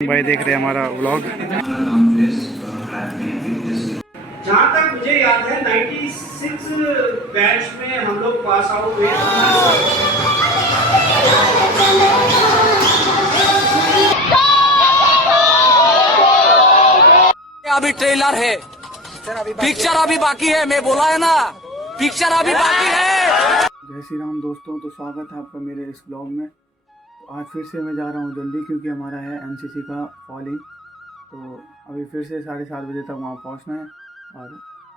भाई देख रहे हैं हमारा व्लॉग। जहाँ तक मुझे याद है 96 बैच में हम लोग पास आउट हुए। अभी ट्रेलर है, पिक्चर अभी बाकी है। मैं बोला है ना, पिक्चर अभी बाकी है। जय श्री राम दोस्तों, तो स्वागत है आपका मेरे इस ब्लॉग में। तो आज फिर से मैं जा रहा हूँ जल्दी, क्योंकि हमारा है एनसीसी का फॉलिंग। तो अभी फिर से 7:30 बजे तक वहाँ पहुँचना है। और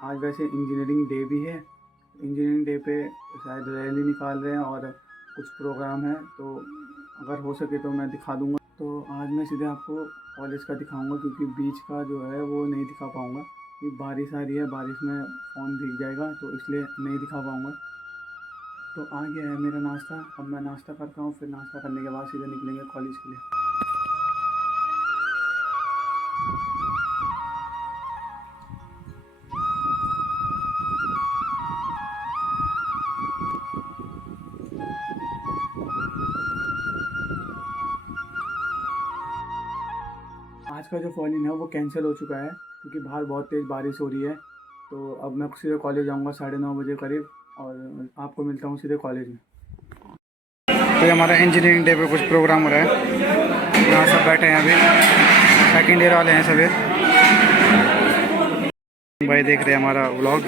आज वैसे इंजीनियरिंग डे भी है। इंजीनियरिंग डे पे शायद रैली निकाल रहे हैं और कुछ प्रोग्राम है, तो अगर हो सके तो मैं दिखा दूँगा। तो आज मैं सीधे आपको कॉलेज का दिखाऊँगा, क्योंकि बीच का जो है वो नहीं दिखा पाऊँगा, क्योंकि बारिश आ रही है। बारिश में फ़ोन भीग जाएगा, तो इसलिए नहीं दिखा पाऊँगा। तो आ गया है मेरा नाश्ता। अब मैं नाश्ता करता हूँ, फिर नाश्ता करने के बाद सीधे निकलेंगे कॉलेज के लिए। आज का जो फॉलिंग है वो कैंसिल हो चुका है, क्योंकि बाहर बहुत तेज़ बारिश हो रही है। तो अब मैं सीधे कॉलेज जाऊँगा 9:30 बजे करीब, और आपको मिलता हूँ सीधे कॉलेज में। तो ये हमारा इंजीनियरिंग डे पे कुछ प्रोग्राम हो रहा है। यहाँ सब बैठे हैं, अभी सेकेंड ईयर वाले हैं सभी। भाई देख रहे हैं हमारा व्लॉग।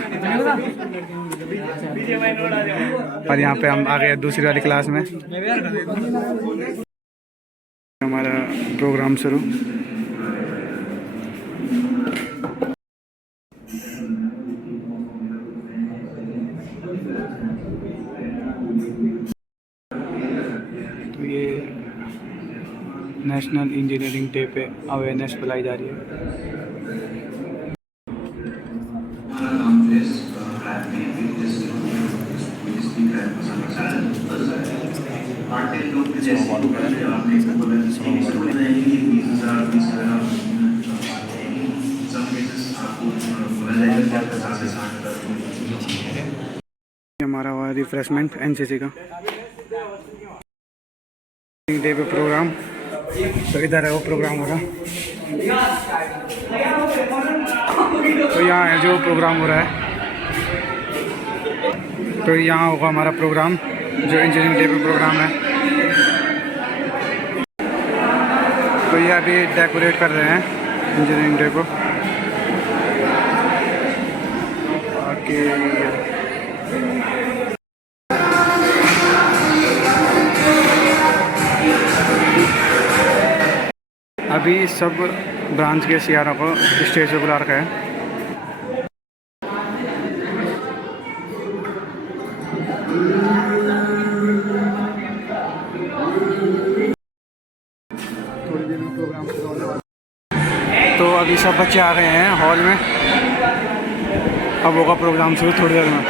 और यहाँ पे हम आ गए दूसरी वाली क्लास में। हमारा प्रोग्राम शुरू। तो ये नेशनल इंजीनियरिंग डे पे अवेयरनेस फैलाई जा रही है। हमारा हुआ रिफ्रेशमेंट एनसीसी का डे पे प्रोग्राम। तो इधर है वो प्रोग्राम हो रहा। तो यहाँ है जो प्रोग्राम हो रहा है। तो यहाँ होगा हमारा प्रोग्राम, जो इंजीनियरिंग डे पे प्रोग्राम है। तो ये अभी डेकोरेट कर रहे हैं इंजीनियरिंग डे को। अभी सब ब्रांच के सीआरओ को स्टेज पे बुला रखा है। थोड़ी देर में प्रोग्राम शुरू होने वाला। तो अभी सब बच्चे आ गए हैं हॉल में। अब होगा प्रोग्राम शुरू थोड़ी देर में।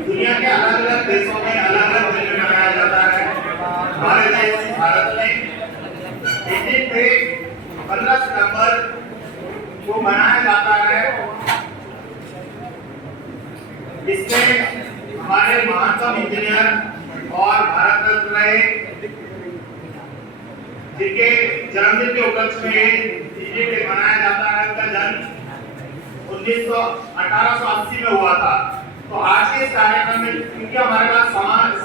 दुनिया के अलग अलग देशों में को बनाया जाता है। इसमें हमारे महानतम इंजीनियर और भारत रत्न रहे जिनके जन्मदिन के उपलक्ष्य में इंजीनियर मनाया जाता है। उनका जन्म 1880 में हुआ था। तो आज के इस कार्यक्रम में क्योंकि हमारे पास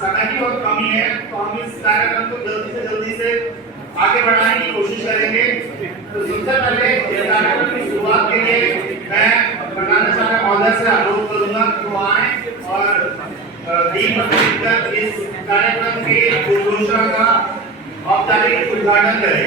समय की बहुत कमी है, तो हम इस कार्यक्रम को जल्दी से आगे बढ़ाने की कोशिश करेंगे। तो सबसे पहले इस कार्यक्रम की शुरुआत के लिए मैं प्रधानाचार्य महोदय से अनुरोध करूंगा कि वो आए और इस कार्यक्रम के उद्घोषणा का औपचारिक उद्घाटन करें।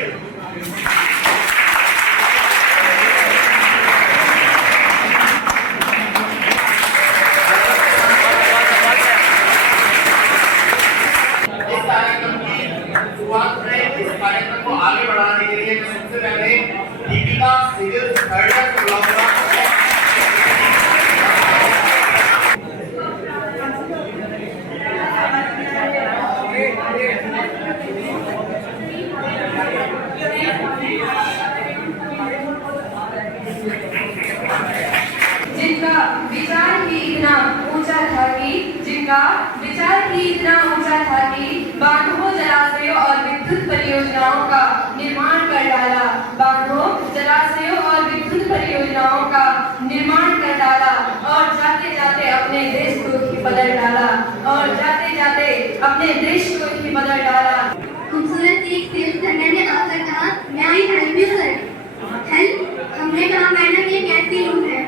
इस कार्यक्रम को आगे बढ़ाने के लिए मैं सबसे पहले दीपिका सिविल थर्ड ईयर से बुलाऊंगा। जिनका विचार ही इतना ऊंचा था कि बांधों, जलाशयों और विद्युत परियोजनाओं का निर्माण कर डाला। और जाते जाते अपने देश को ही बदल डाला। खूबसूरत एक सेल्स करने ने आकर कहा, मैं I help you sir. Help? हमने कहा मैडम ये कैसी रूम है?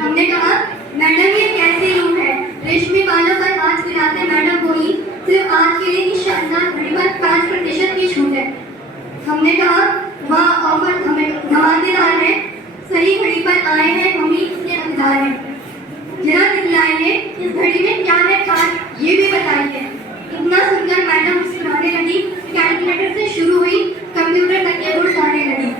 हमने कहा मैडम ये कैसी रूम है? रेशमी बालों पर हाथ फिराते मैडम बोली, सिर्फ आज के लिए इस शानदार घड़ी पर 5% की छूट है। हमने कहा वह ऑफर हमें धमाकेदार है, सही घड़ी पर आए हैं, हम ही इसके हकदार हैं। जरा दिखलाइए इस घड़ी में क्या है खास, ये भी बताइए। इतना सुनकर मैडम मुस्कुराने लगी। कैलकुलेटर से शुरू हुई, कंप्यूटर तक के गुण गाने लगी।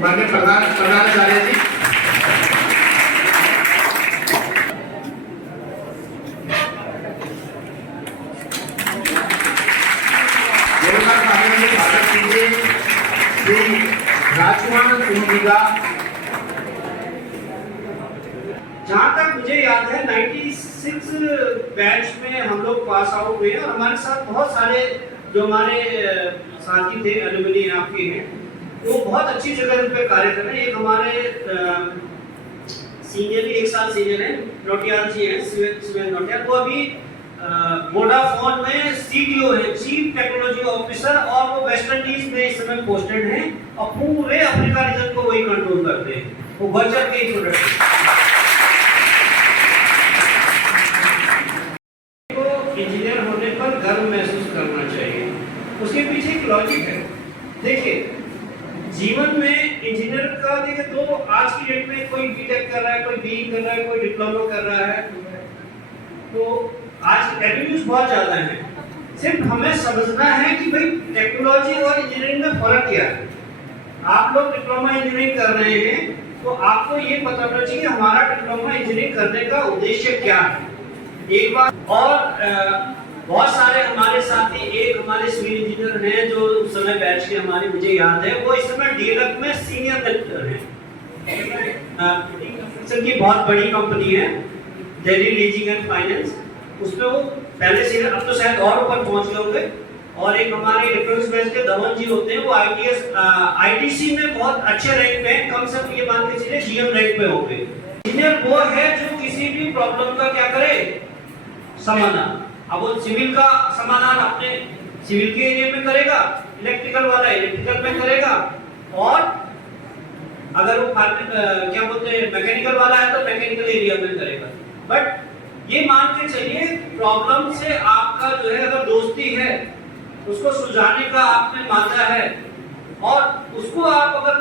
माननीय प्रधानाचार्य जी, राजकुमार सिंह जी का। जहाँ तक मुझे याद है 96 बैच में हम लोग पास आउट हुए और हमारे साथ बहुत सारे जो हमारे साथी थे, एलुमनी आपके हैं, वो बहुत अच्छी जगह पे कार्य कर रहे हैं। एक हमारे सीनियर, 1 साल सीनियर है, नोटियाल जी हैं, शिवेंद्र नोटियाल। वो अभी वोडाफोन में सीटीओ है, चीफ टेक्नोलॉजी ऑफिसर, और वो वेस्ट इंडीज में इस समय पोस्टेड हैं और पूरे अफ्रीका रीजन को वही कंट्रोल करते हैं। वो वर्चर के प्रोडक्ट को इंजीनियर होने पर गर्व महसूस करना चाहिए। उसके पीछे एक लॉजिक है। देखिए, जीवन में इंजीनियर का देखिए तो आज की डेट में कोई बीटेक कर रहा है, कोई बीई कर रहा है, कोई डिप्लोमा कर रहा है, तो आज एवेन्यूज बहुत ज्यादा हैं। सिर्फ हमें समझना है कि भाई टेक्नोलॉजी और इंजीनियरिंग में फर्क क्या है। आप लोग डिप्लोमा इंजीनियरिंग कर रहे हैं तो आपको ये पता होना चाहिए हमारा डिप्लोमा इंजीनियरिंग करने का उद्देश्य क्या है। एक बात और बहुत सारे हमारे साथी, एक हमारे सिविल इंजीनियर हैं जो उस समय बैच के हमारे, मुझे याद है, वो इस समय डीएलएफ में सीनियर लेक्चरर हैं। की बहुत बड़ी कंपनी है, दिल्ली लीजिंग एंड फाइनेंस, उसमें वो पहले सीनियर, अब तो शायद और ऊपर पहुंच गए होंगे। और एक हमारे इलेक्ट्रॉनिक्स बैच के धवन जी होते हैं, वो आईटीसी में बहुत अच्छे रैंक पे हैं, कम से कम ये मान के चलिए जीएम रैंक पे होंगे। इंजीनियर वो है जो किसी भी प्रॉब्लम का क्या करे, समाधान। अब वो सिविल का समाधान अपने सिविल के एरिया में करेगा, इलेक्ट्रिकल वाला इलेक्ट्रिकल में करेगा, और अगर वो क्या बोलते हैं मैकेनिकल वाला है तो मैकेनिकल एरिया में करेगा। बट ये मान के चलिए प्रॉब्लम से आपका जो है अगर दोस्ती है, उसको सुलझाने का आप में मादा है, और उसको आप अगर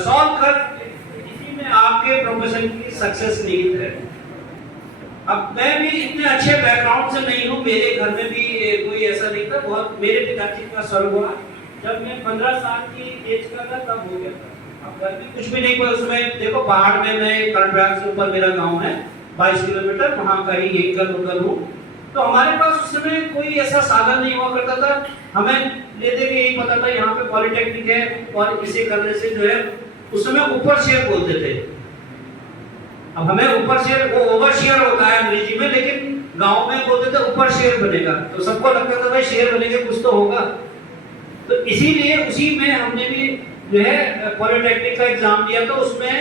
सॉल्व कर, इसी में आपके प्रोफेशन की सक्सेस नीड है। अब मैं भी इतने अच्छे बैकग्राउंड से नहीं हूँ, मेरे घर में भी कोई ऐसा नहीं था। बहुत मेरे पिताजी का स्वर्ग हुआ जब मैं 15 साल की एज का था, तब हो गया था। अब घर में कुछ भी नहीं हुआ उसमें। देखो पहाड़ में, मैं करंटबाग से ऊपर मेरा गांव है, 22 किलोमीटर वहाँ का ही यही का लोकल हूँ। तो हमारे पास उस समय कोई ऐसा साधन नहीं हुआ करता था, हमें लेते के यही पता था यहाँ पे पॉलिटेक्निक है और इसे करने से जो है उस समय ऊपर शेयर बोलते थे। अब हमें ऊपर शेयर, वो ओवर शेयर होता है अंग्रेजी में, लेकिन गांव में बोलते थे ऊपर शेयर बनेगा, तो सबको लगता था भाई शेयर बनेगा कुछ तो होगा। तो इसीलिए उसी में हमने भी जो है पॉलिटेक्निक का एग्जाम दिया, तो उसमें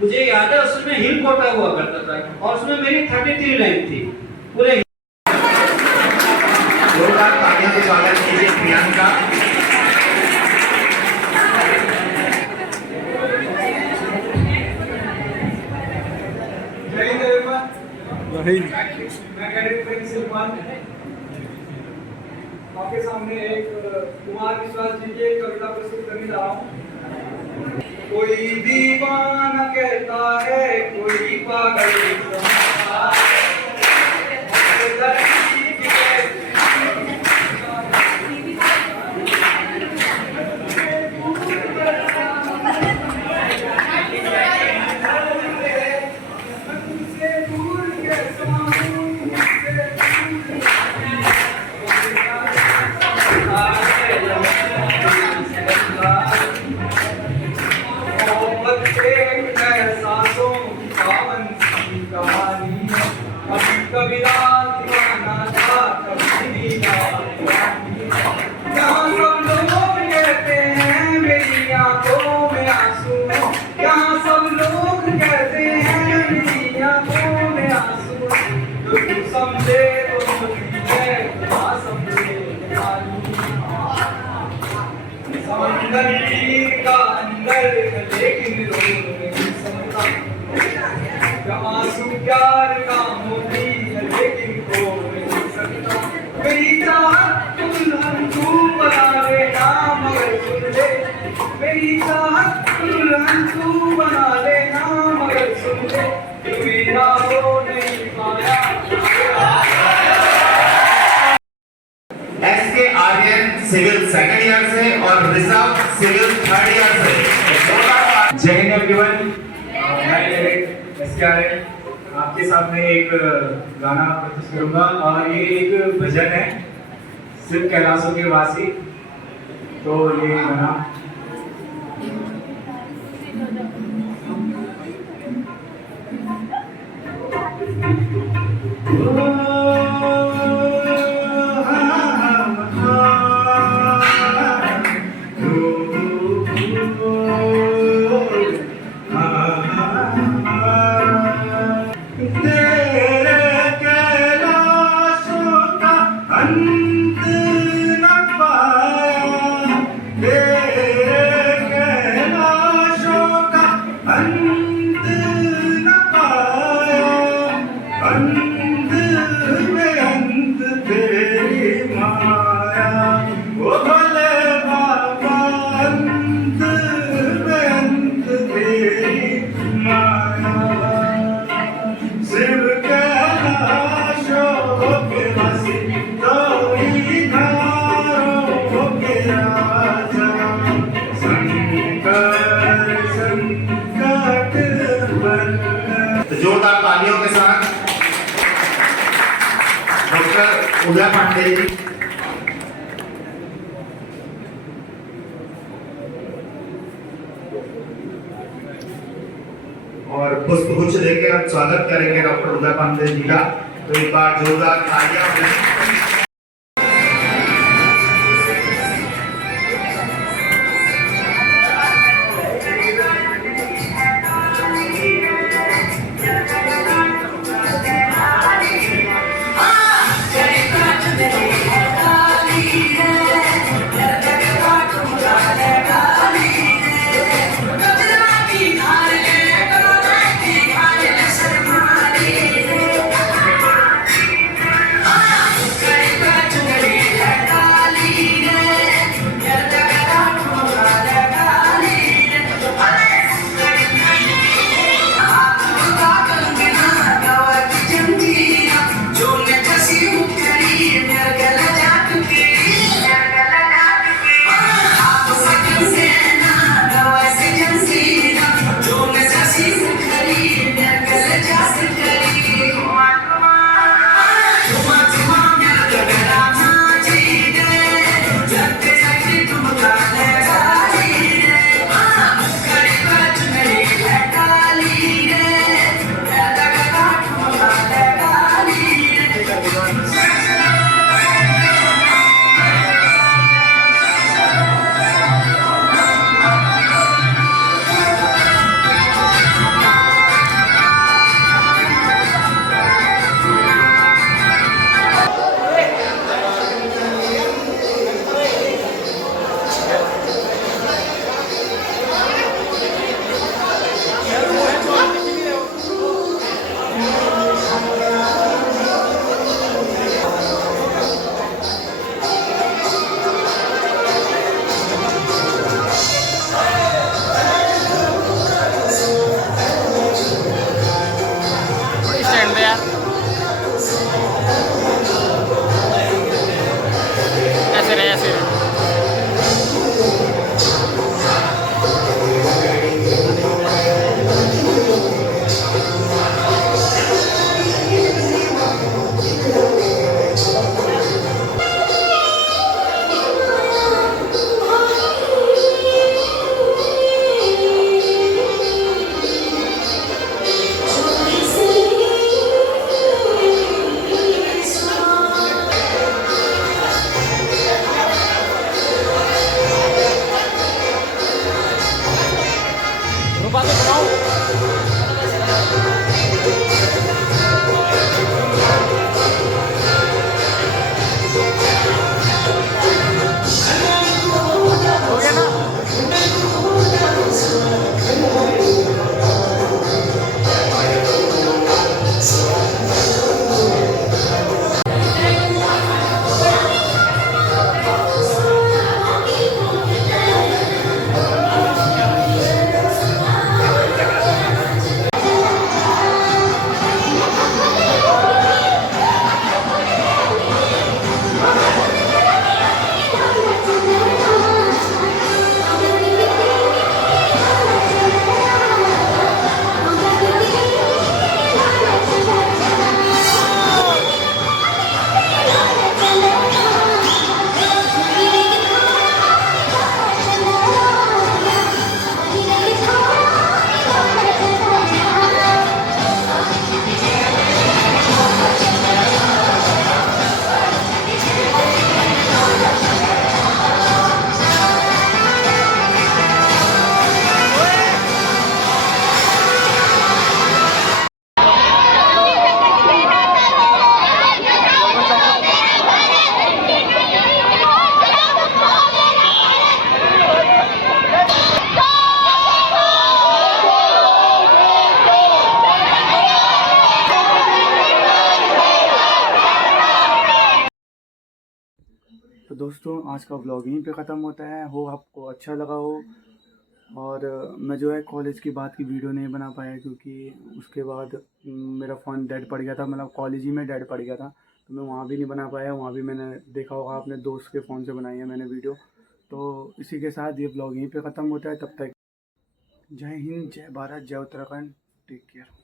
मुझे याद है उसमें हिल कोटा हुआ करता था और उसमें मेरी 33 रैंक थी पूरे। जोरदार तालियां से स्वागत कीजिए प्रियंका। मैं कैडेट प्रिंसिपल आपके सामने एक कुमार विश्वास जी की एक कविता प्रस्तुत करने जा रहा हूँ। कोई दीवाना कहता है, कोई पागल समझता है। कभी रात दीवाना था, कभी यहाँ सब लोग कहते हैं मेरी आंखों में आंसू, यहाँ सब लोग कहते हैं मेरी आंखों में आंसू। तो तू समझे तो दुखी है, ना समझे समंदर तीर का अंदर, लेकिन रो नहीं सकता। आंसू प्यार का मोती है, लेकिन खो नहीं सकता। मेरी चाहत दुल्हन तू बना लेना मगर सुन ले, मेरी चाहत दुल्हन तू बना लेना मगर सुन ले, तू मेरा हो नहीं पाया। SK Aryan civil second year से और ऋषभ सिविल थर्ड ईयर से। जय हिंद एवरीवन, मैं एसके आर्यन आपके सामने एक गाना प्रस्तुत करूंगा और ये एक भजन है, सिर्फ कैलाशों के वासी। तो ये गाना जोरदार तालियों के साथ डॉक्टर उदय पांडे जी। और पुष्प गुच्छ देके हम स्वागत करेंगे डॉक्टर उदय पांडे जी का। तो एक बार जोरदार तालियां। तो दोस्तों आज का व्लॉग यहीं पे ख़त्म होता है। हो आपको अच्छा लगा हो। और मैं जो है कॉलेज की बात की वीडियो नहीं बना पाया क्योंकि उसके बाद मेरा फ़ोन डेड पड़ गया था, मतलब कॉलेज ही में डेड पड़ गया था, तो मैं वहाँ भी नहीं बना पाया। वहाँ भी मैंने देखा होगा अपने दोस्त के फ़ोन से बनाई है मैंने वीडियो। तो इसी के साथ ये व्लॉग यहीं पे ख़त्म होता है। तब तक जय हिंद, जय भारत, जय उत्तराखंड, टेक केयर।